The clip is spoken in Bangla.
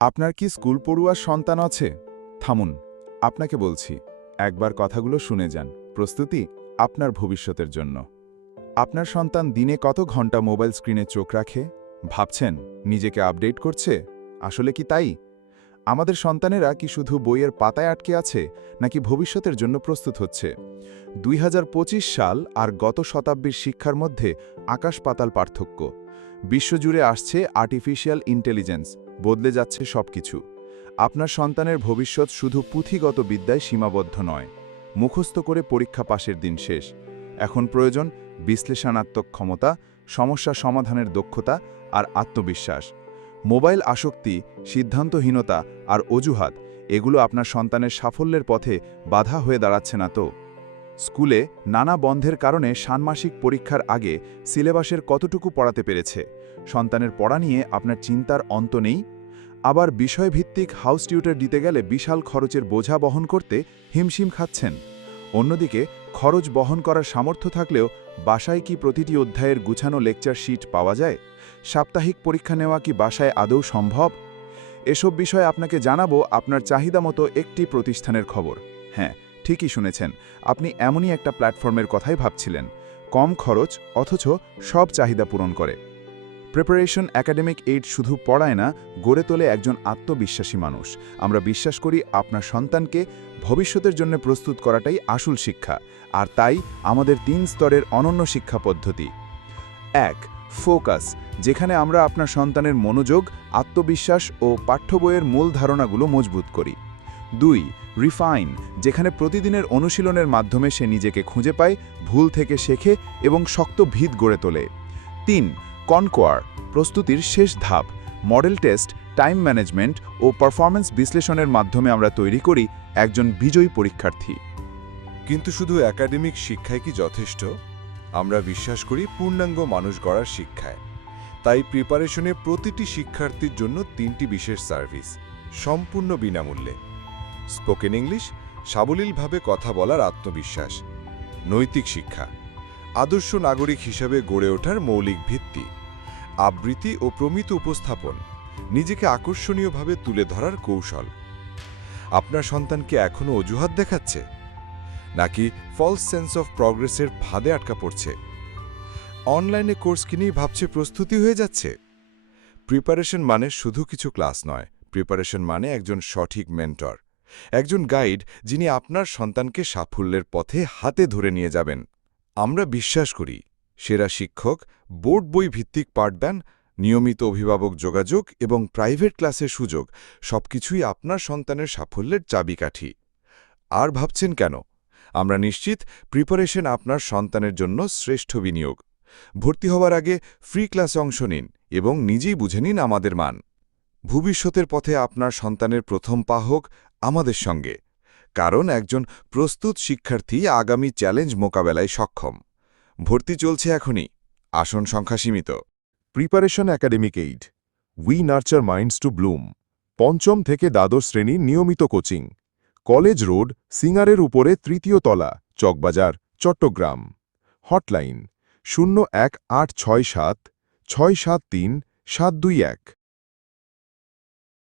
আপনার কি স্কুল পড়ুয়ার সন্তান আছে? থামুন, আপনাকে বলছি, একবার কথাগুলো শুনে যান। প্রস্তুতি আপনার ভবিষ্যতের জন্য। আপনার সন্তান দিনে কত ঘন্টা মোবাইল স্ক্রিনে চোখ রাখে? ভাবছেন নিজেকে আপডেট করছে? আসলে কি তাই? আমাদের সন্তানেরা কি শুধু বইয়ের পাতায় আটকে আছে, নাকি ভবিষ্যতের জন্য প্রস্তুত হচ্ছে? ২০২৫ সাল আর গত শতাব্দীর শিক্ষার মধ্যে আকাশ পাতাল পার্থক্য। বিশ্বজুড়ে আসছে আর্টিফিশিয়াল ইন্টেলিজেন্স, বদলে যাচ্ছে সবকিছু। আপনার সন্তানের ভবিষ্যৎ শুধু পুঁথিগত বিদ্যায় সীমাবদ্ধ নয়। মুখস্থ করে পরীক্ষা পাশের দিন শেষ। এখন প্রয়োজন বিশ্লেষণাত্মক ক্ষমতা, সমস্যা সমাধানের দক্ষতা আর আত্মবিশ্বাস। মোবাইল আসক্তি, সিদ্ধান্তহীনতা আর অজুহাত, এগুলো আপনার সন্তানের সাফল্যের পথে বাধা হয়ে দাঁড়াচ্ছে না তো? স্কুলে নানা বন্ধের কারণে ষান্মাসিক পরীক্ষার আগে সিলেবাসের কতটুকু পড়াতে পেরেছে? সন্তানের পড়া নিয়ে আপনার চিন্তার অন্ত নেই? আবার বিষয়ভিত্তিক হাউস টিউটর দিতে গেলে বিশাল খরচের বোঝা বহন করতে হিমশিম খাচ্ছেন। অন্যদিকে খরচ বহন করার সামর্থ্য থাকলেও বাসায় কি প্রতিটি অধ্যায়ের গুছানো লেকচার শিট পাওয়া যায়? সাপ্তাহিক পরীক্ষা নেওয়া কি বাসায় আদৌ সম্ভব? এসব বিষয়ে আপনাকে জানাবো আপনার চাহিদা মতো একটি প্রতিষ্ঠানের খবর। হ্যাঁ, ঠিকই শুনেছেন, আপনি এমনই একটা প্ল্যাটফর্মের কথাই ভাবছিলেন। কম খরচ অথচ সব চাহিদা পূরণ করে। প্রিপারেশন একাডেমিক এইড শুধু পড়ায় না, গড়ে তোলে একজন আত্মবিশ্বাসী মানুষ। আমরা বিশ্বাস করি আপনার সন্তানকে ভবিষ্যতের জন্য প্রস্তুত করাটাই আসল শিক্ষা, আর তাই আমাদের ৩ স্তরের অনন্য শিক্ষা পদ্ধতি। ১. ফোকাস, যেখানে আমরা আপনার সন্তানের মনোযোগ, আত্মবিশ্বাস ও পাঠ্য বইয়ের মূল ধারণাগুলো মজবুত করি। ২. রিফাইন, যেখানে প্রতিদিনের অনুশীলনের মাধ্যমে সে নিজেকে খুঁজে পায়, ভুল থেকে শেখে এবং শক্ত ভিত গড়ে তোলে। ৩. কনকোয়ার, প্রস্তুতির শেষ ধাপ। মডেল টেস্ট, টাইম ম্যানেজমেন্ট ও পারফরম্যান্স বিশ্লেষণের মাধ্যমে আমরা তৈরি করি একজন বিজয়ী পরীক্ষার্থী। কিন্তু শুধু একাডেমিক শিক্ষায় কি যথেষ্ট? আমরা বিশ্বাস করি পূর্ণাঙ্গ মানুষ গড়ার শিক্ষায়। তাই প্রিপারেশনে প্রতিটি শিক্ষার্থীর জন্য ৩টি বিশেষ সার্ভিস, সম্পূর্ণ বিনামূল্যে। স্পোকেন ইংলিশ, সাবলীলভাবে কথা বলার আত্মবিশ্বাস। নৈতিক শিক্ষা, আদর্শ নাগরিক হিসাবে গড়ে ওঠার মৌলিক ভিত্তি। আবৃত্তি ও প্রমিত উপস্থাপন, নিজেকে আকর্ষণীয়ভাবে তুলে ধরার কৌশল। আপনার সন্তানকে এখনও অজুহাত দেখাচ্ছে, নাকি ফলস সেন্স অফ প্রগ্রেসের ফাঁদে আটকা পড়ছে? অনলাইনে কোর্স কিনেই ভাবছে প্রস্তুতি হয়ে যাচ্ছে? প্রিপারেশন মানে শুধু কিছু ক্লাস নয়, প্রিপারেশন মানে একজন সঠিক মেন্টর, একজন গাইড যিনি আপনার সন্তানকে সাফল্যের পথে হাতে ধরে নিয়ে যাবেন। আমরা বিশ্বাস করি সেরা শিক্ষক, বোর্ড বই ভিত্তিক পাঠদান, নিয়মিত অভিভাবক যোগাযোগ এবং প্রাইভেট ক্লাসের সুযোগ সবকিছুই আপনার সন্তানের সাফল্যের চাবিকাঠি। আর ভাবছেন কেন? আমরা নিশ্চিত প্রিপারেশন আপনার সন্তানের জন্য শ্রেষ্ঠ বিনিয়োগ। ভর্তি হওয়ার আগে ফ্রি ক্লাসে অংশ নিন এবং নিজেই বুঝে নিন আমাদের মান। ভবিষ্যতের পথে আপনার সন্তানের প্রথম পা হোক আমাদের সঙ্গে, কারণ একজন প্রস্তুত শিক্ষার্থী আগামী চ্যালেঞ্জ মোকাবেলায় সক্ষম। ভর্তি চলছে এখনই, আসন সংখ্যা সীমিত। Preparation academic aid, we nurture minds to bloom. পঞ্চম থেকে দ্বাদশ শ্রেণীর নিয়মিত কোচিং। কলেজ রোড, সিঙ্গারের উপরে ৩য় তলা, চকবাজার, চট্টগ্রাম। হটলাইন ০১৮৬৭ ৬৭৩ ৭২১।